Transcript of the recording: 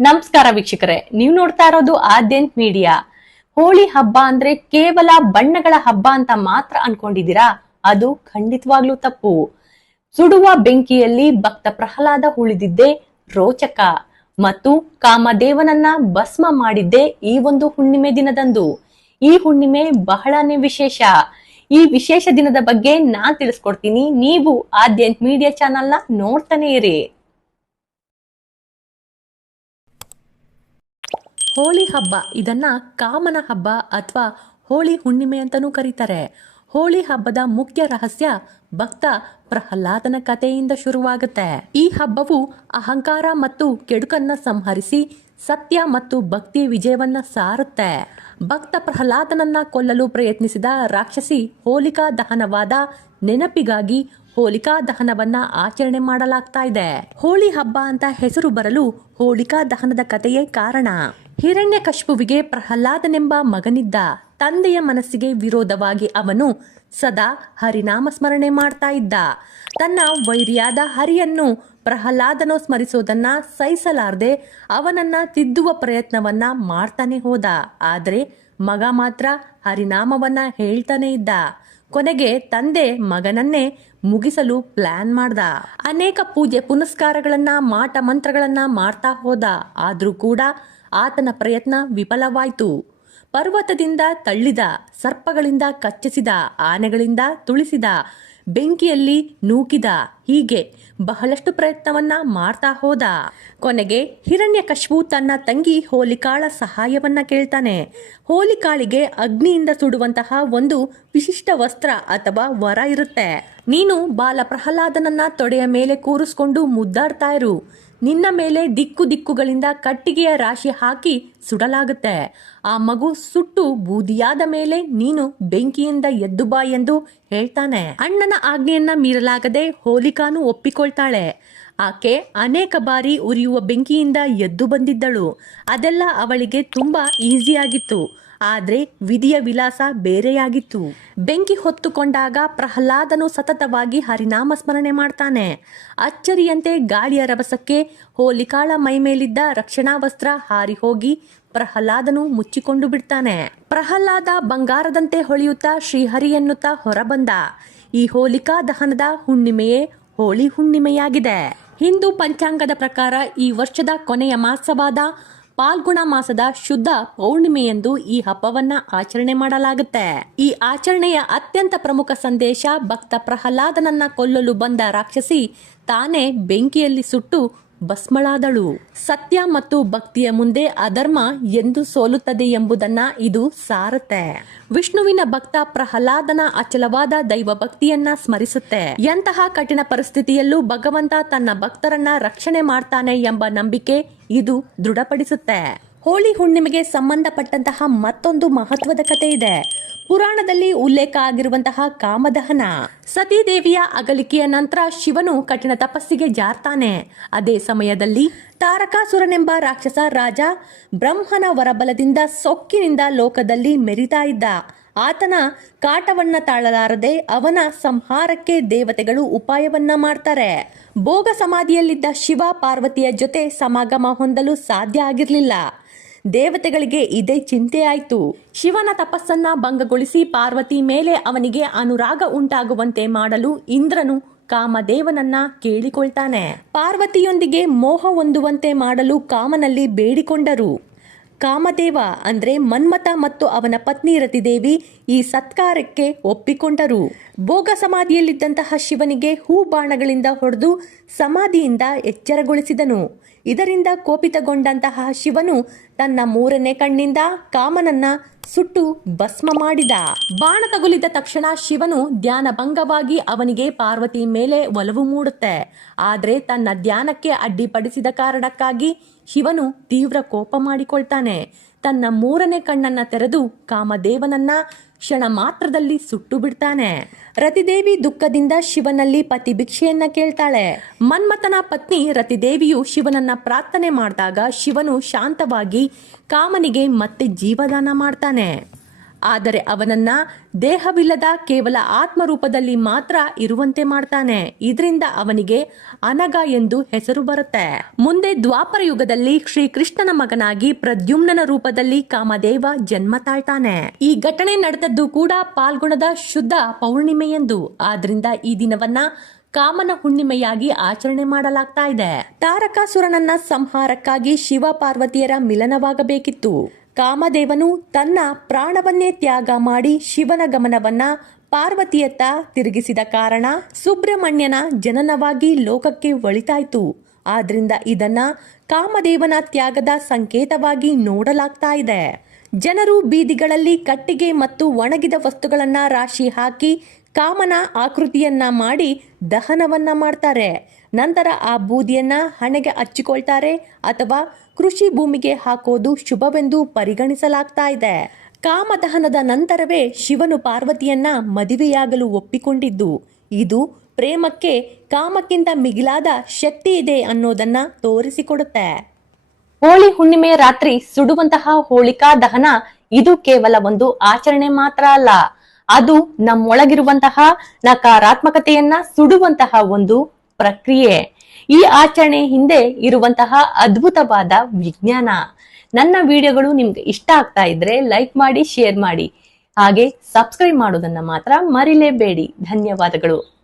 ನಮಸ್ಕಾರ ವೀಕ್ಷಕರೇ, ನೀವು ನೋಡ್ತಾ ಇರೋದು ಆದ್ಯಂತ್ ಮೀಡಿಯಾ. ಹೋಳಿ ಹಬ್ಬ ಅಂದ್ರೆ ಕೇವಲ ಬಣ್ಣಗಳ ಹಬ್ಬ ಅಂತ ಮಾತ್ರ ಅನ್ಕೊಂಡಿದ್ದೀರಾ? ಅದು ಖಂಡಿತವಾಗ್ಲೂ ತಪ್ಪು. ಸುಡುವ ಬೆಂಕಿಯಲ್ಲಿ ಭಕ್ತ ಪ್ರಹ್ಲಾದ ಉಳಿದಿದ್ದೇ ರೋಚಕ ಮತ್ತು ಕಾಮದೇವನನ್ನ ಭಸ್ಮ ಮಾಡಿದ್ದೇ ಈ ಒಂದು ಹುಣ್ಣಿಮೆ ದಿನದಂದು. ಈ ಹುಣ್ಣಿಮೆ ಬಹಳನೇ ವಿಶೇಷ. ಈ ವಿಶೇಷ ದಿನದ ಬಗ್ಗೆ ನಾನ್ ತಿಳಿಸ್ಕೊಡ್ತೀನಿ. ನೀವು ಆದ್ಯಂತ್ ಮೀಡಿಯಾ ಚಾನೆಲ್ ನ ನೋಡ್ತಾನೆ ಇರಿ. ಹೋಳಿ ಹಬ್ಬ, ಇದನ್ನ ಕಾಮನ ಹಬ್ಬ ಅಥವಾ ಹೋಳಿ ಹುಣ್ಣಿಮೆ ಅಂತಾನೂ ಕರೀತಾರೆ. ಹೋಳಿ ಹಬ್ಬದ ಮುಖ್ಯ ರಹಸ್ಯ ಭಕ್ತ ಪ್ರಹ್ಲಾದನ ಕಥೆಯಿಂದ ಶುರುವಾಗುತ್ತೆ. ಈ ಹಬ್ಬವು ಅಹಂಕಾರ ಮತ್ತು ಕೆಡುಕನ್ನ ಸಂಹರಿಸಿ ಸತ್ಯ ಮತ್ತು ಭಕ್ತಿಯ ವಿಜಯವನ್ನ ಸಾರುತ್ತೆ. ಭಕ್ತ ಪ್ರಹ್ಲಾದನನ್ನ ಕೊಲ್ಲಲು ಪ್ರಯತ್ನಿಸಿದ ರಾಕ್ಷಸಿ ಹೋಲಿಕಾ ದಹನವಾದ ನೆನಪಿಗಾಗಿ ಹೋಲಿಕಾ ದಹನವನ್ನ ಆಚರಣೆ ಮಾಡಲಾಗ್ತಾ ಇದೆ. ಹೋಳಿ ಹಬ್ಬ ಅಂತ ಹೆಸರು ಬರಲು ಹೋಲಿಕಾ ದಹನದ ಕಥೆಯೇ ಕಾರಣ. ಹಿರಣ್ಯಕಶಿಪುವಿಗೆ ಪ್ರಹ್ಲಾದನೆಂಬ ಮಗನಿದ್ದ. ತಂದೆಯ ಮನಸ್ಸಿಗೆ ವಿರೋಧವಾಗಿ ಅವನು ಸದಾ ಹರಿನಾಮ ಸ್ಮರಣೆ ಮಾಡ್ತಾ ಇದ್ದ. ತನ್ನ ವೈರಿಯಾದ ಹರಿಯನ್ನು ಪ್ರಹ್ಲಾದನು ಸ್ಮರಿಸೋದನ್ನ ಸಹಿಸಲಾರದೆ ಅವನನ್ನ ತಿದ್ದುವ ಪ್ರಯತ್ನವನ್ನ ಮಾಡ್ತಾನೆ ಹೋದ. ಆದ್ರೆ ಮಗ ಮಾತ್ರ ಹರಿನಾಮವನ್ನ ಹೇಳ್ತಾನೆ ಇದ್ದ. ಕೊನೆಗೆ ತಂದೆ ಮಗನನ್ನೇ ಮುಗಿಸಲು ಪ್ಲಾನ್ ಮಾಡ್ದ. ಅನೇಕ ಪೂಜೆ ಪುನಸ್ಕಾರಗಳನ್ನ ಮಾಟ ಮಂತ್ರಗಳನ್ನ ಮಾಡ್ತಾ ಹೋದ. ಆದ್ರೂ ಕೂಡ ಆತನ ಪ್ರಯತ್ನ ವಿಫಲವಾಯಿತು. ಪರ್ವತದಿಂದ ತಳ್ಳಿದ, ಸರ್ಪಗಳಿಂದ ಕಚ್ಚಸಿದ, ಆನೆಗಳಿಂದ ತುಳಿಸಿದ, ಬೆಂಕಿಯಲ್ಲಿ ನೂಕಿದ, ಹೀಗೆ ಬಹಳಷ್ಟು ಪ್ರಯತ್ನವನ್ನ ಮಾಡ್ತಾ ಹೋದ. ಕೊನೆಗೆ ಹಿರಣ್ಯಕಶಿಪು ತನ್ನ ತಂಗಿ ಹೋಲಿಕಾಳ ಸಹಾಯವನ್ನ ಕೇಳ್ತಾನೆ. ಹೋಲಿಕಾಳಿಗೆ ಅಗ್ನಿಯಿಂದ ಸುಡುವಂತಹ ಒಂದು ವಿಶಿಷ್ಟ ವಸ್ತ್ರ ಅಥವಾ ವರ ಇರುತ್ತೆ. ನೀನು ಬಾಲ ಪ್ರಹ್ಲಾದನನ್ನ ತೊಡೆಯ ಮೇಲೆ ಕೂರಿಸ್ಕೊಂಡು ಮುದ್ದಾಡ್ತಾ ಇರು. ನಿನ್ನ ಮೇಲೆ ದಿಕ್ಕು ದಿಕ್ಕುಗಳಿಂದ ಕಟ್ಟಿಗೆಯ ರಾಶಿ ಹಾಕಿ ಸುಡಲಾಗುತ್ತೆ. ಆ ಮಗು ಸುಟ್ಟು ಬೂದಿಯಾದ ಮೇಲೆ ನೀನು ಬೆಂಕಿಯಿಂದ ಎದ್ದು ಬಾ ಎಂದು ಹೇಳ್ತಾನೆ. ಅಣ್ಣನ ಆಜ್ಞೆಯನ್ನ ಮೀರಲಾಗದೆ ಹೋಲಿಕಾನು ಒಪ್ಪಿಕೊಳ್ತಾಳೆ. ಆಕೆ ಅನೇಕ ಬಾರಿ ಉರಿಯುವ ಬೆಂಕಿಯಿಂದ ಎದ್ದು ಬಂದಿದ್ದಳು. ಅದೆಲ್ಲ ಅವಳಿಗೆ ತುಂಬಾ ಈಸಿಯಾಗಿತ್ತು. ಆದ್ರೆ ವಿಧಿಯ ವಿಲಾಸ ಬೇರೆಯಾಗಿತ್ತು. ಬೆಂಕಿ ಹೊತ್ತುಕೊಂಡಾಗ ಪ್ರಹ್ಲಾದನು ಸತತವಾಗಿ ಹರಿನಾಮ ಸ್ಮರಣೆ ಮಾಡ್ತಾನೆ. ಅಚ್ಚರಿಯಂತೆ ಗಾಳಿಯ ರಭಸಕ್ಕೆ ಹೋಲಿಕಾಳ ಮೈಮೇಲಿದ್ದ ರಕ್ಷಣಾ ವಸ್ತ್ರ ಹಾರಿ ಹೋಗಿ ಪ್ರಹ್ಲಾದನು ಮುಚ್ಚಿಕೊಂಡು ಬಿಡ್ತಾನೆ. ಪ್ರಹ್ಲಾದ ಬಂಗಾರದಂತೆ ಹೊಳೆಯುತ್ತಾ ಶ್ರೀಹರಿ ಎನ್ನುತ್ತಾ ಹೊರಬಂದ. ಈ ಹೋಲಿಕಾ ದಹನದ ಹುಣ್ಣಿಮೆಯೇ ಹೋಳಿ ಹುಣ್ಣಿಮೆಯಾಗಿದೆ. ಹಿಂದೂ ಪಂಚಾಂಗದ ಪ್ರಕಾರ ಈ ವರ್ಷದ ಕೊನೆಯ ಮಾಸವಾದ ಪಾಲ್ಗುಣ ಮಾಸದ ಶುದ್ಧ ಪೌರ್ಣಿಮೆಯಂದು ಈ ಹಬ್ಬವನ್ನ ಆಚರಣೆ ಮಾಡಲಾಗುತ್ತೆ. ಈ ಆಚರಣೆಯ ಅತ್ಯಂತ ಪ್ರಮುಖ ಸಂದೇಶ ಭಕ್ತ ಪ್ರಹ್ಲಾದನನ್ನ ಕೊಲ್ಲಲು ಬಂದ ರಾಕ್ಷಸಿ ತಾನೇ ಬೆಂಕಿಯಲ್ಲಿ ಸುಟ್ಟು ಭಸ್ಮಳಾದಳು. ಸತ್ಯ ಮತ್ತು ಭಕ್ತಿಯ ಮುಂದೆ ಅಧರ್ಮ ಎಂದು ಸೋಲುತ್ತದೆ ಎಂಬುದನ್ನ ಇದು ಸಾರುತ್ತೆ. ವಿಷ್ಣುವಿನ ಭಕ್ತ ಪ್ರಹ್ಲಾದನ ಅಚಲವಾದ ದೈವ ಭಕ್ತಿಯನ್ನ ಸ್ಮರಿಸುತ್ತೆ. ಎಂತಹ ಕಠಿಣ ಪರಿಸ್ಥಿತಿಯಲ್ಲೂ ಭಗವಂತ ತನ್ನ ಭಕ್ತರನ್ನ ರಕ್ಷಣೆ ಮಾಡ್ತಾನೆ ಎಂಬ ನಂಬಿಕೆ ಇದು ದೃಢಪಡಿಸುತ್ತೆ. ಹೋಳಿ ಹುಣ್ಣಿಮೆಗೆ ಸಂಬಂಧಪಟ್ಟಂತಹ ಮತ್ತೊಂದು ಮಹತ್ವದ ಕಥೆ ಇದೆ. ಪುರಾಣದಲ್ಲಿ ಉಲ್ಲೇಖ ಆಗಿರುವಂತಹ ಕಾಮದಹನ. ಸತೀದೇವಿಯ ಅಗಲಿಕೆಯ ನಂತರ ಶಿವನು ಕಠಿಣ ತಪಸ್ಸಿಗೆ ಜಾರ್ತಾನೆ. ಅದೇ ಸಮಯದಲ್ಲಿ ತಾರಕಾಸುರನೆಂಬ ರಾಕ್ಷಸ ರಾಜ ಬ್ರಹ್ಮನ ವರಬಲದಿಂದ ಸೊಕ್ಕಿನಿಂದ ಲೋಕದಲ್ಲಿ ಮೆರಿತಾ ಇದ್ದ. ಆತನ ಕಾಟವನ್ನ ತಾಳಲಾರದೆ ಅವನ ಸಂಹಾರಕ್ಕೆ ದೇವತೆಗಳು ಉಪಾಯವನ್ನ ಮಾಡ್ತಾರೆ. ಭೋಗ ಸಮಾಧಿಯಲ್ಲಿದ್ದ ಶಿವ ಪಾರ್ವತಿಯ ಜೊತೆ ಸಮಾಗಮ ಹೊಂದಲು ಸಾಧ್ಯ ಆಗಿರ್ಲಿಲ್ಲ. ದೇವತೆಗಳಿಗೆ ಇದೇ ಚಿಂತೆ ಆಯ್ತು. ಶಿವನ ತಪಸ್ಸನ್ನ ಭಂಗಗೊಳಿಸಿ ಪಾರ್ವತಿ ಮೇಲೆ ಅವನಿಗೆ ಅನುರಾಗ ಉಂಟಾಗುವಂತೆ ಮಾಡಲು ಇಂದ್ರನು ಕಾಮದೇವನನ್ನ ಕೇಳಿಕೊಳ್ತಾನೆ. ಪಾರ್ವತಿಯೊಂದಿಗೆ ಮೋಹ ಹೊಂದುವಂತೆ ಮಾಡಲು ಕಾಮನಲ್ಲಿ ಬೇಡಿಕೊಂಡರು. ಕಾಮದೇವ ಅಂದ್ರೆ ಮನ್ಮಥ ಮತ್ತು ಅವನ ಪತ್ನಿ ರತಿದೇವಿ ಈ ಸತ್ಕಾರಕ್ಕೆ ಒಪ್ಪಿಕೊಂಡರು. ಭೋಗ ಸಮಾಧಿಯಲ್ಲಿದ್ದಂತಹ ಶಿವನಿಗೆ ಹೂ ಬಾಣಗಳಿಂದ ಹೊಡೆದು ಸಮಾಧಿಯಿಂದ ಎಚ್ಚರಗೊಳಿಸಿದನು. ಇದರಿಂದ ಕೋಪಿತಗೊಂಡಂತಹ ಶಿವನು ತನ್ನ ಮೂರನೇ ಕಣ್ಣಿಂದ ಕಾಮನನ್ನ ಸುಟ್ಟು ಭಸ್ಮ ಮಾಡಿದ. ಬಾಣ ತಗುಲಿದ ತಕ್ಷಣ ಶಿವನು ಧ್ಯಾನ ಭಂಗವಾಗಿ ಅವನಿಗೆ ಪಾರ್ವತಿ ಮೇಲೆ ಒಲವು ಮೂಡುತ್ತೆ. ಆದ್ರೆ ತನ್ನ ಧ್ಯಾನಕ್ಕೆ ಅಡ್ಡಿಪಡಿಸಿದ ಕಾರಣಕ್ಕಾಗಿ ಶಿವನು ತೀವ್ರ ಕೋಪ ಮಾಡಿಕೊಳ್ತಾನೆ. ತನ್ನ ಮೂರನೇ ಕಣ್ಣನ್ನ ತೆರೆದು ಕಾಮದೇವನನ್ನ ಕ್ಷಣ ಮಾತ್ರದಲ್ಲಿ ಸುಟ್ಟು ಬಿಡ್ತಾನೆ. ರತಿದೇವಿ ದುಃಖದಿಂದ ಶಿವನಲ್ಲಿ ಪತಿ ಭಿಕ್ಷೆಯನ್ನ ಕೇಳ್ತಾಳೆ. ಮನ್ಮಥನ ಪತ್ನಿ ರತಿದೇವಿಯು ಶಿವನನ್ನ ಪ್ರಾರ್ಥನೆ ಮಾಡಿದಾಗ ಶಿವನು ಶಾಂತವಾಗಿ ಕಾಮನಿಗೆ ಮತ್ತೆ ಜೀವದಾನ ಮಾಡ್ತಾನೆ. ಆದರೆ ಅವನನ್ನ ದೇಹವಿಲ್ಲದ ಕೇವಲ ಆತ್ಮರೂಪದಲ್ಲಿ ಮಾತ್ರ ಇರುವಂತೆ ಮಾಡ್ತಾನೆ. ಇದರಿಂದ ಅವನಿಗೆ ಅನಗ ಎಂದು ಹೆಸರು ಬರುತ್ತೆ. ಮುಂದೆ ದ್ವಾಪರ ಯುಗದಲ್ಲಿ ಶ್ರೀಕೃಷ್ಣನ ಮಗನಾಗಿ ಪ್ರದ್ಯುಮ್ನನ ರೂಪದಲ್ಲಿ ಕಾಮದೇವ ಜನ್ಮ ತಾಳ್ತಾನೆ. ಈ ಘಟನೆ ನಡೆದದ್ದು ಕೂಡ ಪಾಲ್ಗುಣದ ಶುದ್ಧ ಪೌರ್ಣಿಮೆಯೆಂದು. ಆದ್ರಿಂದ ಈ ದಿನವನ್ನ ಕಾಮನ ಹುಣ್ಣಿಮೆಯಾಗಿ ಆಚರಣೆ ಮಾಡಲಾಗ್ತಾ ಇದೆ. ತಾರಕಾಸುರನನ್ನ ಸಂಹಾರಕ್ಕಾಗಿ ಶಿವ ಪಾರ್ವತಿಯರ ಮಿಲನವಾಗಬೇಕಿತ್ತು. ಕಾಮದೇವನು ತನ್ನ ಪ್ರಾಣವನ್ನೇ ತ್ಯಾಗ ಮಾಡಿ ಶಿವನ ಗಮನವನ್ನ ಪಾರ್ವತಿಯತ್ತ ತಿರುಗಿಸಿದ ಕಾರಣ ಸುಬ್ರಹ್ಮಣ್ಯನ ಜನನವಾಗಿ ಲೋಕಕ್ಕೆ ಒಳಿತಾಯ್ತು. ಆದ್ರಿಂದ ಇದನ್ನ ಕಾಮದೇವನ ತ್ಯಾಗದ ಸಂಕೇತವಾಗಿ ನೋಡಲಾಗ್ತಾ ಇದೆ. ಜನರು ಬೀದಿಗಳಲ್ಲಿ ಕಟ್ಟಿಗೆ ಮತ್ತು ಒಣಗಿದ ವಸ್ತುಗಳನ್ನ ರಾಶಿ ಹಾಕಿ ಕಾಮನ ಆಕೃತಿಯನ್ನ ಮಾಡಿ ದಹನವನ್ನ ಮಾಡ್ತಾರೆ. ನಂತರ ಆ ಬೂದಿಯನ್ನ ಹಣೆಗೆ ಹಚ್ಚಿಕೊಳ್ತಾರೆ ಅಥವಾ ಕೃಷಿ ಭೂಮಿಗೆ ಹಾಕೋದು ಶುಭವೆಂದು ಪರಿಗಣಿಸಲಾಗ್ತಾ ಇದೆ. ಕಾಮದಹನದ ನಂತರವೇ ಶಿವನು ಪಾರ್ವತಿಯನ್ನ ಮದುವೆಯಾಗಲು ಒಪ್ಪಿಕೊಂಡಿದ್ದು. ಇದು ಪ್ರೇಮಕ್ಕೆ ಕಾಮಕ್ಕಿಂತ ಮಿಗಿಲಾದ ಶಕ್ತಿ ಇದೆ ಅನ್ನೋದನ್ನ ತೋರಿಸಿಕೊಡುತ್ತೆ. ಹೋಳಿ ಹುಣ್ಣಿಮೆಯ ರಾತ್ರಿ ಸುಡುವಂತಹ ಹೋಳಿಕಾ ದಹನ ಇದು ಕೇವಲ ಒಂದು ಆಚರಣೆ ಮಾತ್ರ ಅಲ್ಲ, ಅದು ನಮ್ಮೊಳಗಿರುವಂತಹ ನಕಾರಾತ್ಮಕತೆಯನ್ನ ಸುಡುವಂತಹ ಒಂದು ಪ್ರಕ್ರಿಯೆ. ಈ ಆಚರಣೆ ಹಿಂದೆ ಇರುವಂತಹ ಅದ್ಭುತವಾದ ವಿಜ್ಞಾನ. ನನ್ನ ವಿಡಿಯೋಗಳು ನಿಮ್ಗೆ ಇಷ್ಟ ಆಗ್ತಾ ಇದ್ರೆ ಲೈಕ್ ಮಾಡಿ, ಶೇರ್ ಮಾಡಿ, ಹಾಗೆ ಸಬ್ಸ್ಕ್ರೈಬ್ ಮಾಡೋದನ್ನ ಮಾತ್ರ ಮರಿಲೇಬೇಡಿ. ಧನ್ಯವಾದಗಳು.